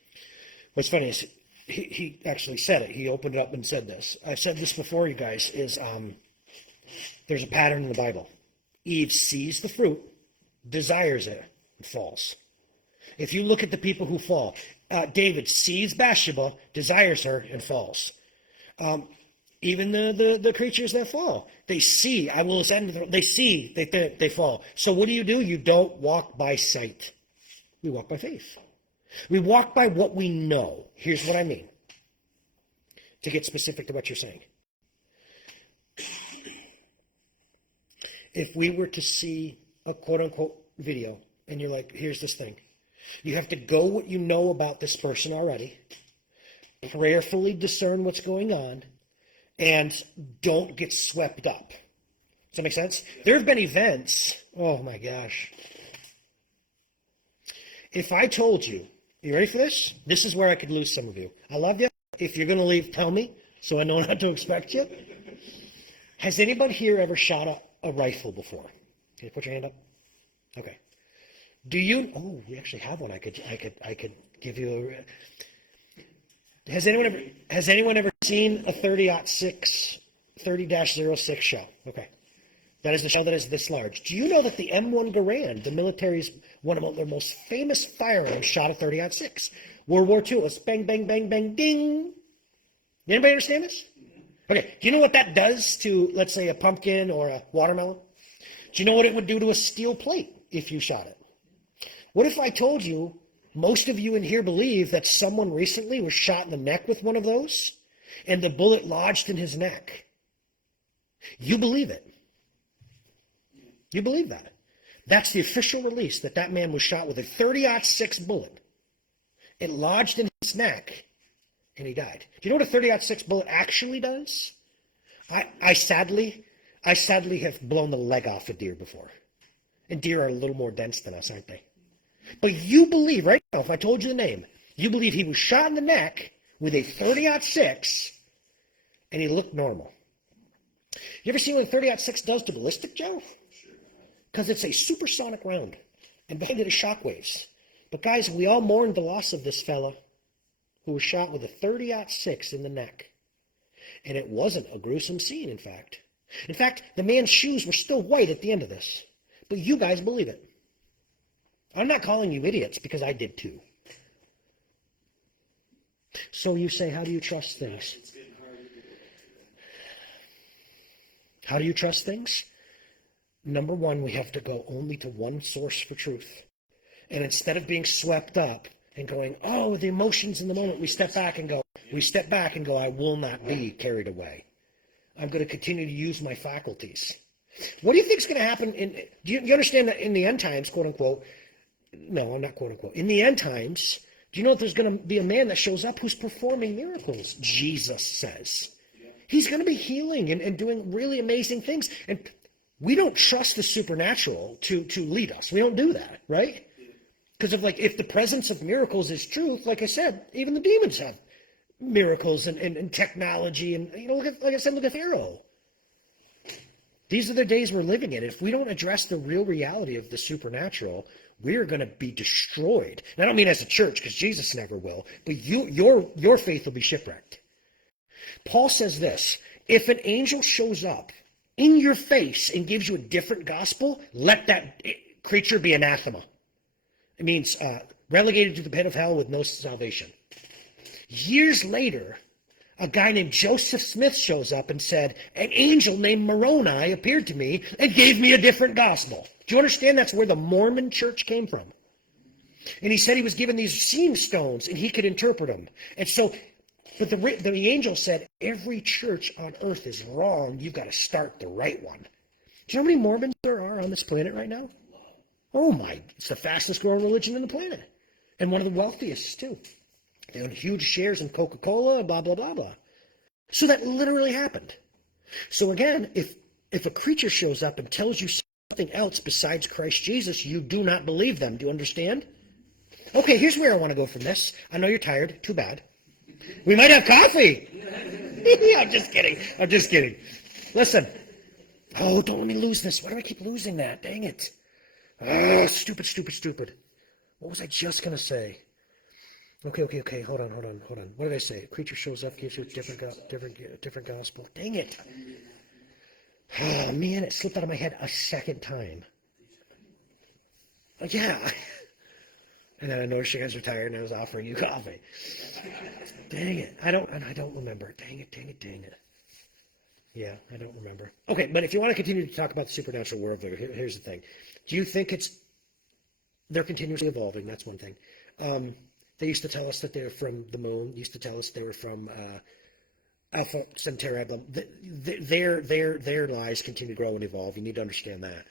What's funny is he actually said it. He opened it up and said this. I've said this before, you guys, is there's a pattern in the Bible. Eve sees the fruit, desires it, and falls. If you look at the people who fall, David sees Bathsheba, desires her, and falls. Even the creatures that fall, they see, I will ascend, they see, they fall. So what do? You don't walk by sight. We walk by faith. We walk by what we know. Here's what I mean, to get specific to what you're saying. If we were to see a quote-unquote video, and you're like, here's this thing. You have to go what you know about this person already, prayerfully discern what's going on, and don't get swept up. Does that make sense? There have been events, oh my gosh. If I told you, you ready for this? This is where I could lose some of you. I love you. If you're going to leave, tell me, so I know not to expect you. Has anybody here ever shot a rifle before? Can you put your hand up? Okay. Do you? Oh, we actually have one. I could give you a. Has anyone ever seen a 30-06 shell? Okay. That is the shell that is this large. Do you know that the M1 Garand, the military's one of their most famous firearms, shot a 30-06? World War II, it's bang, bang, bang, bang, ding. Anybody understand this? Okay. Do you know what that does to, let's say, a pumpkin or a watermelon? Do you know what it would do to a steel plate if you shot it? What if I told you, most of you in here believe that someone recently was shot in the neck with one of those, and the bullet lodged in his neck? You believe it. You believe that. That's the official release, that that man was shot with a 30-06 bullet. It lodged in his neck, and he died. Do you know what a 30-06 bullet actually does? I sadly have blown the leg off a deer before. And deer are a little more dense than us, aren't they? But you believe, right now, if I told you the name, you believe he was shot in the neck with a 30-06, and he looked normal. You ever seen what a 30-06 does to ballistic, Joe? Because it's a supersonic round, and behind it is shockwaves. But guys, we all mourned the loss of this fella who was shot with a 30-06 in the neck. And it wasn't a gruesome scene, in fact. In fact, the man's shoes were still white at the end of this. But you guys believe it. I'm not calling you idiots, because I did too. So you say, how do you trust things? How do you trust things? Number one, we have to go only to one source for truth. And instead of being swept up and going, oh, the emotions in the moment, we step back and go, I will not be carried away. I'm going to continue to use my faculties. What do you think is going to happen? Do you understand that in the end times, quote unquote? No, I'm not quote unquote. In the end times, do you know if there's going to be a man that shows up who's performing miracles? Jesus says. He's going to be healing and doing really amazing things. And we don't trust the supernatural to lead us. We don't do that, right? Because if the presence of miracles is truth, like I said, even the demons have miracles and technology. And, look at Pharaoh. These are the days we're living in. If we don't address the real reality of the supernatural, we're going to be destroyed. And I don't mean as a church, because Jesus never will, but your faith will be shipwrecked. Paul says this: if an angel shows up in your face and gives you a different gospel, let that creature be anathema. It means relegated to the pit of hell with no salvation. Years later, a guy named Joseph Smith shows up and said, an angel named Moroni appeared to me and gave me a different gospel. Do you understand that's where the Mormon church came from? And he said he was given these seam stones and he could interpret them. And so, but the angel said, every church on earth is wrong. You've got to start the right one. Do you know how many Mormons there are on this planet right now? Oh my, it's the fastest growing religion on the planet. And one of the wealthiest too. They own huge shares in Coca-Cola, blah, blah, blah, blah. So that literally happened. So again, if a creature shows up and tells you something else besides Christ Jesus, you do not believe them. Do you understand? Okay, here's where I want to go from this. I know you're tired. Too bad. We might have coffee. I'm just kidding. Listen. Oh, don't let me lose this. Why do I keep losing that? Dang it. Oh, stupid. What was I just going to say? Okay. Hold on. What did I say? A creature shows up, gives you a different gospel. Dang it. Oh, man, it slipped out of my head a second time. Yeah. And then I noticed you guys were tired and I was offering you coffee. Dang it. I don't remember. Dang it. Yeah, I don't remember. Okay, but if you want to continue to talk about the supernatural world, here's the thing. Do you think it's they're continuously evolving. That's one thing. They used to tell us that they're from the moon. Used to tell us they were from Alpha Centauri. Their lies continue to grow and evolve. You need to understand that.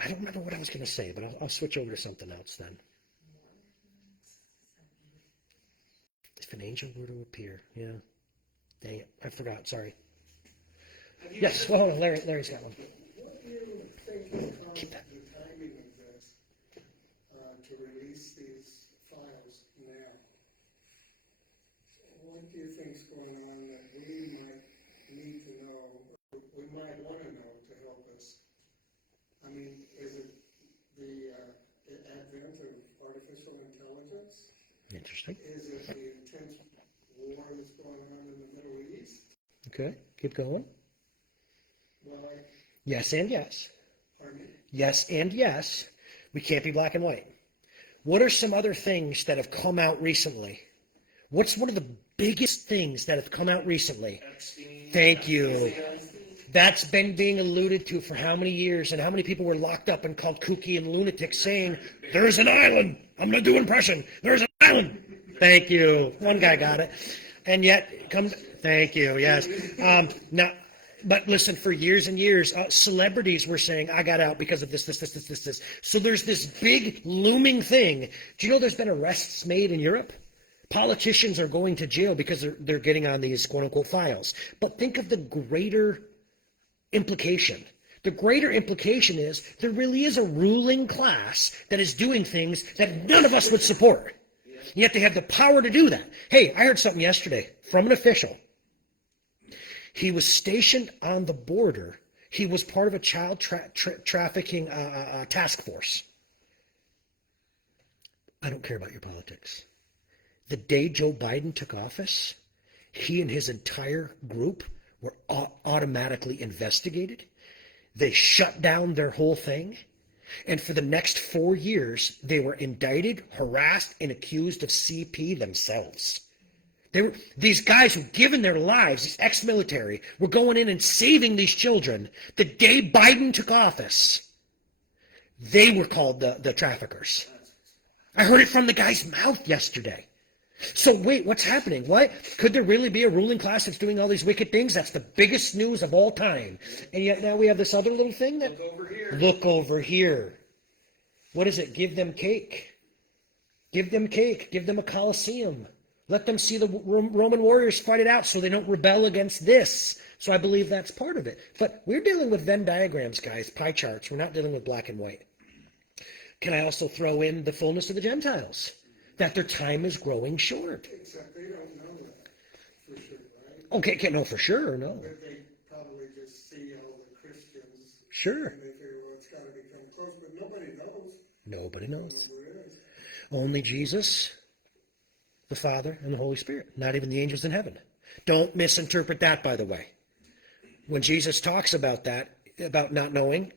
I don't remember what I was going to say, but I'll switch over to something else then. If an angel were to appear, yeah. Dang it, I forgot. Sorry. Yes. Well, hold on. Larry's got one. What do you think is the timing of this to release these files now? What do you think's going on that we might need to know, or we might want to know to help us? I mean, is it the advent of artificial intelligence? Interesting. Is it the intense war that's going on in the Middle East? Okay, keep going. Well, Yes and yes. pardon me? Yes and yes. We can't be black and white. What are some other things that have come out recently? What's one of the biggest things that have come out recently? Epstein. Thank you. That's been being alluded to for how many years, and how many people were locked up and called kooky and lunatics saying, there's an island. I'm going to do impression. There's an island. Thank you. One guy got it. And yet, thank you, yes. Now, but listen, for years and years, celebrities were saying, I got out because of this. So there's this big looming thing. Do you know there's been arrests made in Europe? Politicians are going to jail because they're getting on these quote-unquote files. But think of the greater implication. The greater implication is there really is a ruling class that is doing things that none of us would support. Yet they have the power to do that. Hey, I heard something yesterday from an official. He was stationed on the border. He was part of a child trafficking task force. I don't care about your politics. The day Joe Biden took office, he and his entire group were automatically investigated. They shut down their whole thing. And for the next 4 years, they were indicted, harassed, and accused of CP themselves. These guys who've given their lives, these ex-military, were going in and saving these children. The day Biden took office, they were called the traffickers. I heard it from the guy's mouth yesterday. So wait, what's happening? What? Could there really be a ruling class that's doing all these wicked things? That's the biggest news of all time. And yet now we have this other little thing that... Look over here. Look over here. What is it? Give them cake. Give them cake. Give them a coliseum. Let them see the Roman warriors fight it out so they don't rebel against this. So I believe that's part of it. But we're dealing with Venn diagrams, guys, pie charts. We're not dealing with black and white. Can I also throw in the fullness of the Gentiles? That their time is growing short. Except they don't know that for sure, right? Okay, can't know for sure, no. But they probably just see all the Christians. Sure. And they figure, well, it's got to become close, but nobody knows. Nobody knows. Who it is. Only Jesus, the Father, and the Holy Spirit. Not even the angels in heaven. Don't misinterpret that, by the way. When Jesus talks about that, about not knowing,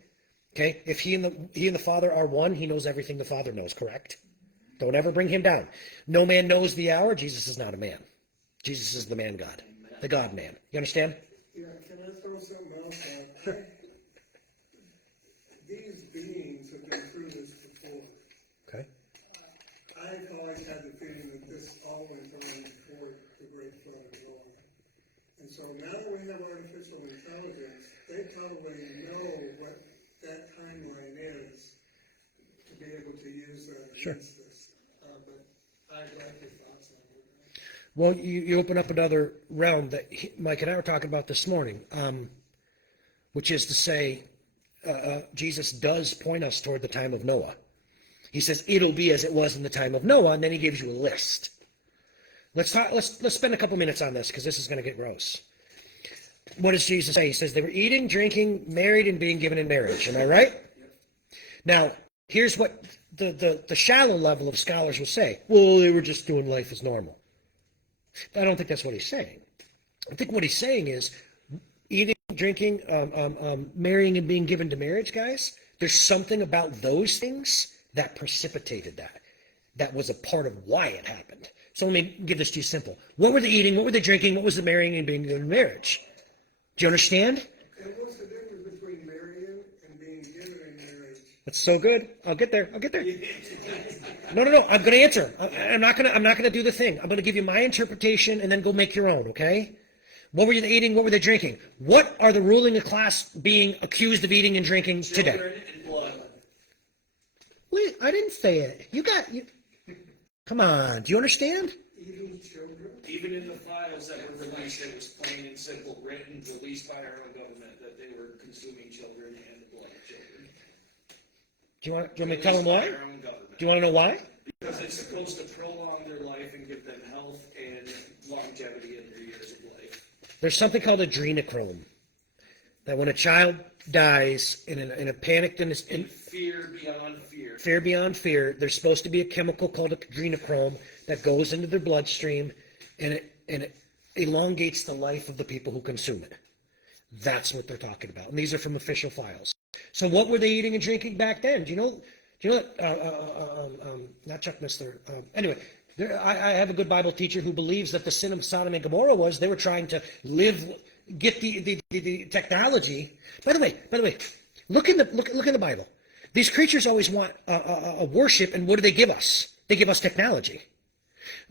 okay, if he and the Father are one, he knows everything the Father knows, correct? Don't ever bring him down. No man knows the hour. Jesus is not a man. Jesus is the man God, the God man. You understand? Yeah, can I throw something else out? These beings have been through this before. Okay. I've always had the feeling that this all went on before the Great Flood of Noah. And so now that we have artificial intelligence, they probably know what that timeline is to be able to use that Sure. against us. But I'd like your thoughts on it. Well, you open up another realm that Mike and I were talking about this morning, which is to say, Jesus does point us toward the time of Noah. He says it'll be as it was in the time of Noah, and then he gives you a list. Let's spend a couple minutes on this because this is going to get gross. What does Jesus say? He says they were eating, drinking, married, and being given in marriage. Am I right? Now, here's what the shallow level of scholars will say. Well, they were just doing life as normal. But I don't think that's what he's saying. I think what he's saying is eating, drinking, marrying, and being given to marriage, guys. There's something about those things that precipitated that. That was a part of why it happened. So let me give this to you simple. What were they eating? What were they drinking? What was the marrying and being given in marriage? Do you understand? And what's the difference between marrying and being given in marriage? It's so good. I'll get there. No. I'm going to answer. I'm not going to do the thing. I'm going to give you my interpretation and then go make your own, okay? What were they eating? What were they drinking? What are the ruling class being accused of eating and drinking today? Children and blood. Wait, I didn't say it. You. Come on. Do you understand? Even children. Even in the files that were released, it was plain and simple, written, released by our own government, that they were consuming children and the blood of children. Do you want me to tell them why? Released by our own government. Do you want to know why? Because it's supposed to prolong their life and give them health and longevity in their years of life. There's something called adrenochrome. That when a child dies in a panicked and in Fear beyond fear. fear beyond fear, there's supposed to be a chemical called adrenochrome that goes into their bloodstream and it elongates the life of the people who consume it. That's what they're talking about. And these are from official files. So what were they eating and drinking back then? Do you know not Chuck Missler. Anyway, I have a good Bible teacher who believes that the sin of Sodom and Gomorrah was they were trying to get the technology. By the way, look in the Bible. These creatures always want a worship, and what do they give us? They give us technology.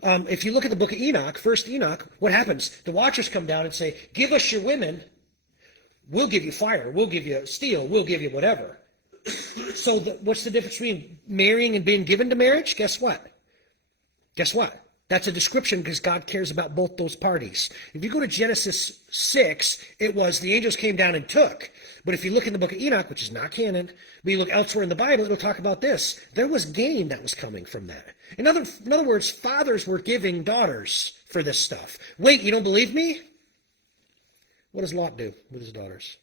If you look at the book of Enoch, first Enoch, what happens? The watchers come down and say, give us your women, we'll give you fire, we'll give you steel, we'll give you whatever. So what's the difference between marrying and being given to marriage? Guess what? That's a description because God cares about both those parties. If you go to Genesis 6, it was the angels came down and took. But if you look in the book of Enoch, which is not canon, but you look elsewhere in the Bible, it'll talk about this. There was gain that was coming from that. In other words, fathers were giving daughters for this stuff. Wait, you don't believe me? What does Lot do with his daughters?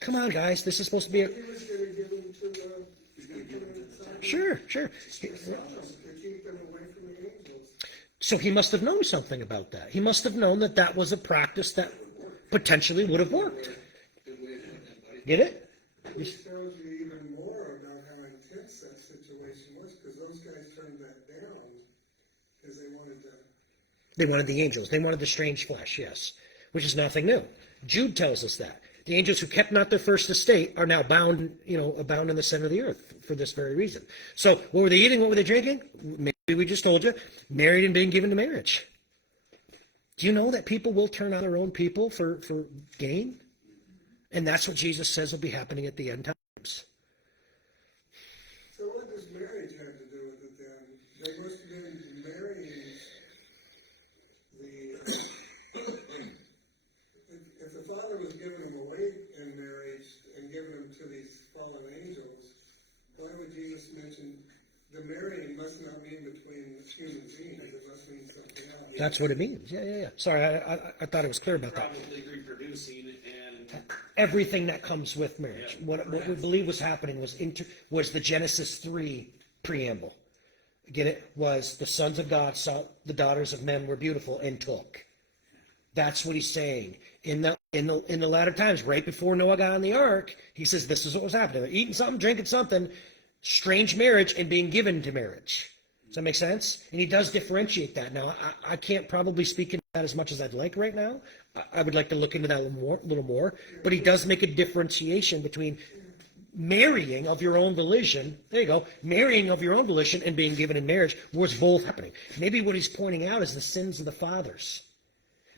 Come on, guys. This is supposed to be a... He was going to give them to the people inside. Sure. To keep them away from the angels. So he must have known something about that. He must have known that that was a practice that potentially would have worked. Get it? This tells you even more about how intense that situation was, because those guys turned that down because they wanted to. They wanted the angels. They wanted the strange flesh, yes, which is nothing new. Jude tells us that. The angels who kept not their first estate are now bound in the center of the earth for this very reason. So what were they eating? What were they drinking? Maybe we just told you, married and being given to marriage. Do you know that people will turn on their own people for gain? And that's what Jesus says will be happening at the end times. So what does marriage have to do with it then? They must have been marrying if the Father was giving them away in marriage and giving them to these fallen angels, why would Jesus mention the marrying must not mean between human beings, it must mean something else? That's what it means. Yeah. Sorry, I thought it was clear about that. Probably reproducing and Everything that comes with marriage. What we believe was happening was the Genesis 3 preamble. Get it? Was the sons of God saw the daughters of men were beautiful and took. That's what he's saying. In the latter times, right before Noah got on the ark, he says this is what was happening. They're eating something, drinking something, strange marriage, and being given to marriage. Does that make sense? And he does differentiate that. Now, I can't probably speak into that as much as I'd like right now. I would like to look into that a little more. But he does make a differentiation between marrying of your own volition, there you go, marrying of your own volition and being given in marriage, was both happening. Maybe what he's pointing out is the sins of the fathers.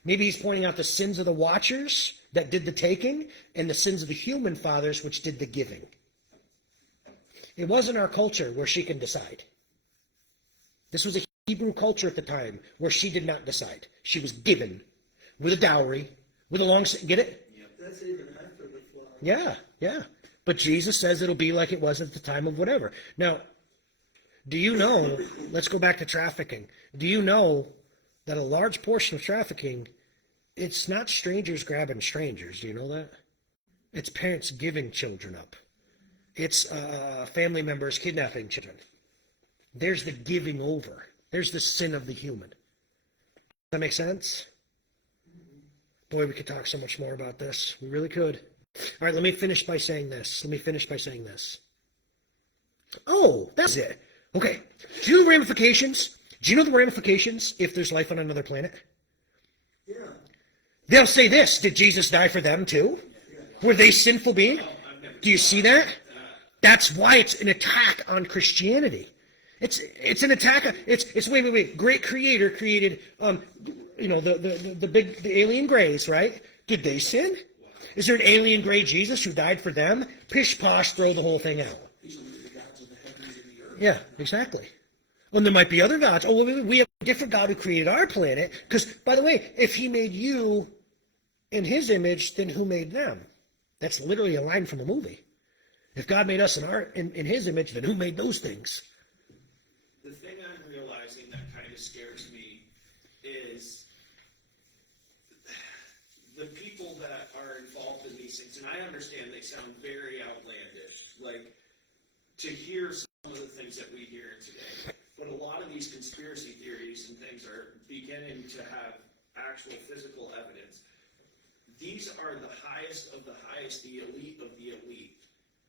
Maybe he's pointing out the sins of the watchers that did the taking and the sins of the human fathers which did the giving. It wasn't our culture where she can decide. This was a Hebrew culture at the time where she did not decide. She was given with a dowry, with a long... Get it? That's even after the flood. Yeah. But Jesus says it'll be like it was at the time of whatever. Now, do you know, let's go back to trafficking. Do you know that a large portion of trafficking, it's not strangers grabbing strangers. Do you know that? It's parents giving children up. It's family members kidnapping children. There's the giving over. There's the sin of the human. Does that make sense? Boy, we could talk so much more about this. We really could. All right, let me finish by saying this. Oh, that's it. Okay. Do you know the ramifications? Do you know the ramifications if there's life on another planet? Yeah. They'll say this. Did Jesus die for them too? Were they sinful beings? Do you see that? That's why it's an attack on Christianity. It's an attack. It's wait. Great Creator created the alien grays, right? Did they sin? Is there an alien gray Jesus who died for them? Pish posh, throw the whole thing out. These are the gods of the heavens and the earth. Yeah, exactly. Well, there might be other gods. Oh, well, we have a different God who created our planet. Because, by the way, if he made you in his image, then who made them? That's literally a line from a movie. If God made us in his image, then who made those things? The thing I'm realizing that kind of scares me is the people that are involved in these things, and I understand they sound very outlandish, like to hear some of the things that we hear today. But a lot of these conspiracy theories and things are beginning to have actual physical evidence. These are the highest of the highest, the elite of the elite.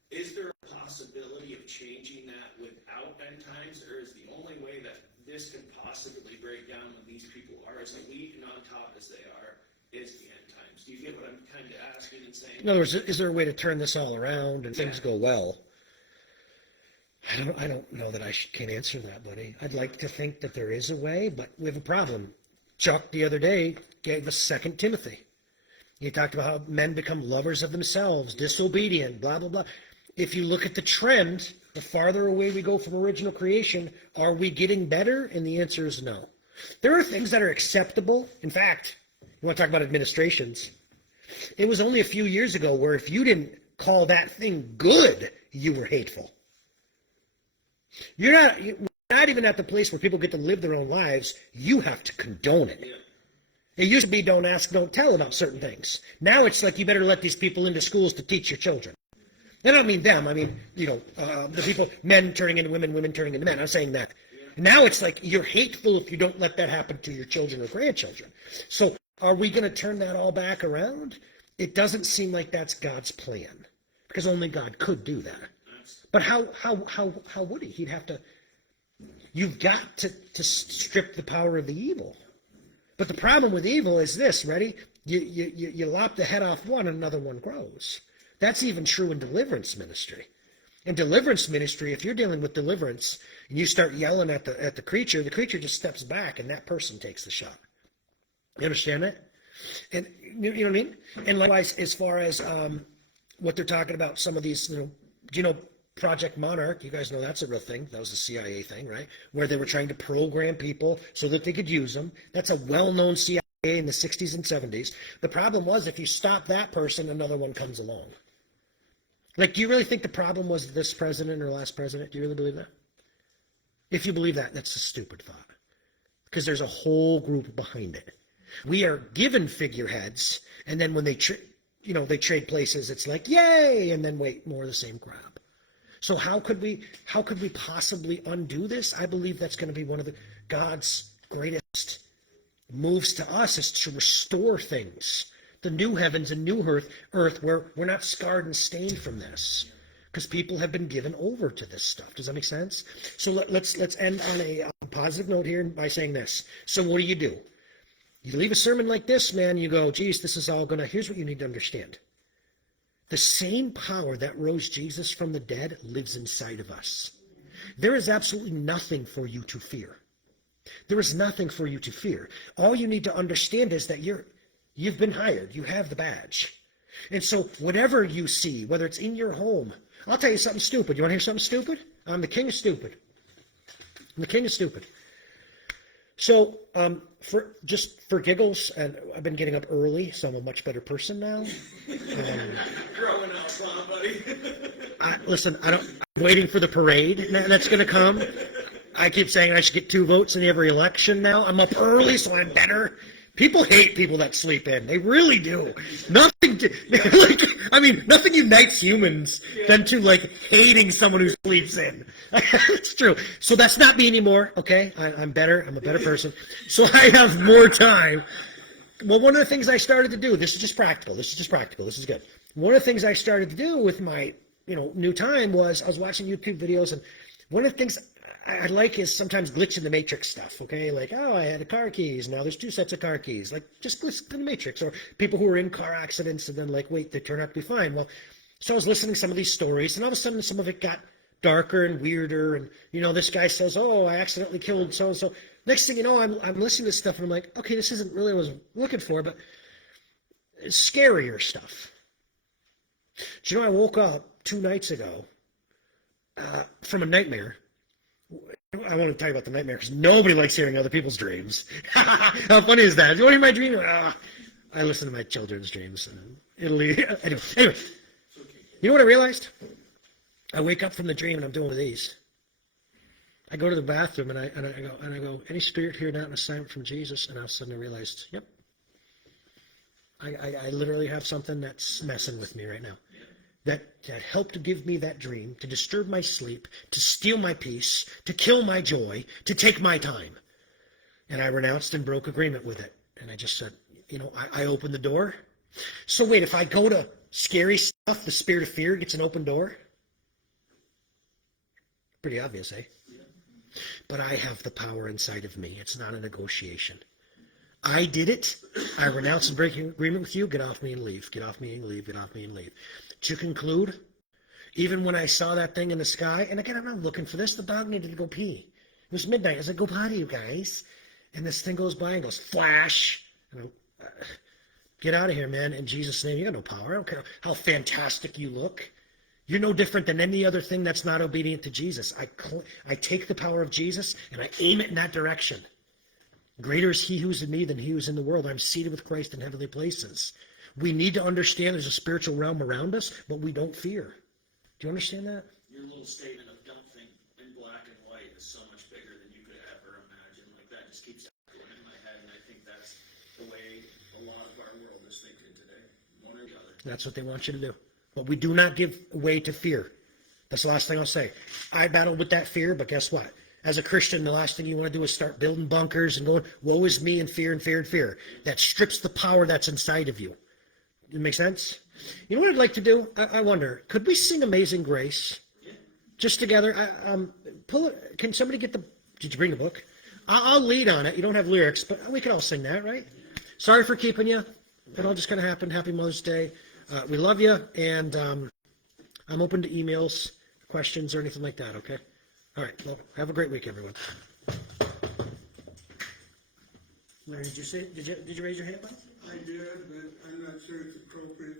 Is there a possibility of changing that without end times, or is the only way that this could possibly break down when these people are as elite and on top as they are, is the end times? Do you get what I'm kind of asking and saying? In other words, is there a way to turn this all around and things go well? I don't know that I can answer that, buddy. I'd like to think that there is a way, but we have a problem. Chuck the other day gave us 2 Timothy. He talked about how men become lovers of themselves, disobedient, blah, blah, blah. If you look at the trend, the farther away we go from original creation, are we getting better? And the answer is no. There are things that are acceptable. In fact, you want to talk about administrations. It was only a few years ago where if you didn't call that thing good, you were hateful. You're not even at the place where people get to live their own lives. You have to condone it. Yeah. It used to be don't ask, don't tell about certain things. Now it's like you better let these people into schools to teach your children. I don't mean them. I mean, the people, men turning into women, women turning into men. I'm saying that. Now it's like you're hateful if you don't let that happen to your children or grandchildren. So are we going to turn that all back around? It doesn't seem like that's God's plan, because only God could do that. But how would he? He'd have to. You've got to strip the power of the evil. But the problem with evil is this. Ready? You lop the head off one, and another one grows. That's even true in deliverance ministry. In deliverance ministry, if you're dealing with deliverance and you start yelling at the creature just steps back, and that person takes the shot. You understand that? And you know what I mean? And likewise, as far as what they're talking about, some of these, do you know Project Monarch? You guys know that's a real thing. That was a CIA thing, right? Where they were trying to program people so that they could use them. That's a well-known CIA in the 60s and 70s. The problem was if you stop that person, another one comes along. Like, do you really think the problem was this president or last president? Do you really believe that? If you believe that, that's a stupid thought. Because there's a whole group behind it. We are given figureheads, and then when they trade places, it's like, yay, and then wait, more of the same crap. So how could we possibly undo this? I believe that's going to be one of God's greatest moves to us, is to restore things. The new heavens and new earth where we're not scarred and stained from this, because people have been given over to this stuff. Does that make sense? So let's end on a positive note here by saying this. So what do? You leave a sermon like this, man, you go, geez, this is all here's what you need to understand. The same power that rose Jesus from the dead lives inside of us. There is absolutely nothing for you to fear. There is nothing for you to fear. All you need to understand is that you've been hired. You have the badge. And so whatever you see, whether it's in your home, I'll tell you something stupid. You want to hear something stupid? I'm the king of stupid. I'm the king of stupid. So for giggles, and I've been getting up early, so I'm a much better person now. Growing up, huh, buddy? Listen, I'm waiting for the parade that's going to come. I keep saying I should get 2 votes in every election now. I'm up early, so I'm better. People hate people that sleep in. They really do. Nothing unites humans than to hating someone who sleeps in. It's true. So that's not me anymore. Okay, I'm better. I'm a better person. So I have more time. Well, one of the things I started to do. This is just practical. This is good. One of the things I started to do with my new time was I was watching YouTube videos, and one of the things I like is sometimes glitch in the matrix stuff, okay? Like, I had car keys, now there's 2 sets of car keys. Like, just glitch in the matrix. Or people who are in car accidents and then wait, they turn out to be fine. Well, So I was listening to some of these stories, and all of a sudden some of it got darker and weirder. And, this guy says, oh, I accidentally killed so-and-so. Next thing you know, I'm listening to stuff, and I'm like, okay, this isn't really what I was looking for, but it's scarier stuff. Do you know, I woke up 2 nights ago from a nightmare. I want to tell you about the nightmare because nobody likes hearing other people's dreams. How funny is that? You want to hear my dream? I listen to my children's dreams. And anyway, you know what I realized? I wake up from the dream and I'm doing one of these. I go to the bathroom and I go, any spirit here not an assignment from Jesus? And all of a sudden I realized, yep. I literally have something that's messing with me right now. That helped to give me that dream, to disturb my sleep, to steal my peace, to kill my joy, to take my time. And I renounced and broke agreement with it. And I just said, I opened the door. So wait, if I go to scary stuff, the spirit of fear gets an open door? Pretty obvious, eh? But I have the power inside of me. It's not a negotiation. I did it. I renounce and break agreement with you. Get off me and leave. Get off me and leave. Get off me and leave. To conclude, even when I saw that thing in the sky, and again, I'm not looking for this. The dog needed to go pee. It was midnight. I said, go potty, you guys. And this thing goes by and goes, flash. And get out of here, man. In Jesus' name, you got no power. I don't care how fantastic you look. You're no different than any other thing that's not obedient to Jesus. I take the power of Jesus and I aim it in that direction. Greater is he who's in me than he who's in the world. I'm seated with Christ in heavenly places. We need to understand there's a spiritual realm around us, but we don't fear. Do you understand that? Your little statement of dumping in black and white is so much bigger than you could ever imagine. Like, that just keeps going in my head, and I think that's the way a lot of our world is thinking today, one or the other. That's what they want you to do. But we do not give way to fear. That's the last thing I'll say. I battled with that fear, but guess what? As a Christian, the last thing you want to do is start building bunkers and going, woe is me, and fear and fear and fear. That strips the power that's inside of you. Does it make sense? You know what I'd like to do? I wonder, could we sing Amazing Grace? Just together? Pull it. Can somebody get the... Did you bring the book? I'll lead on it. You don't have lyrics, but we can all sing that, right? Sorry for keeping you. It all just kind of happened. Happy Mother's Day. We love you, and I'm open to emails, questions, or anything like that, okay? All right. Well, have a great week, everyone. Larry, did you raise your hand, Bob? I did, but I'm not sure it's appropriate.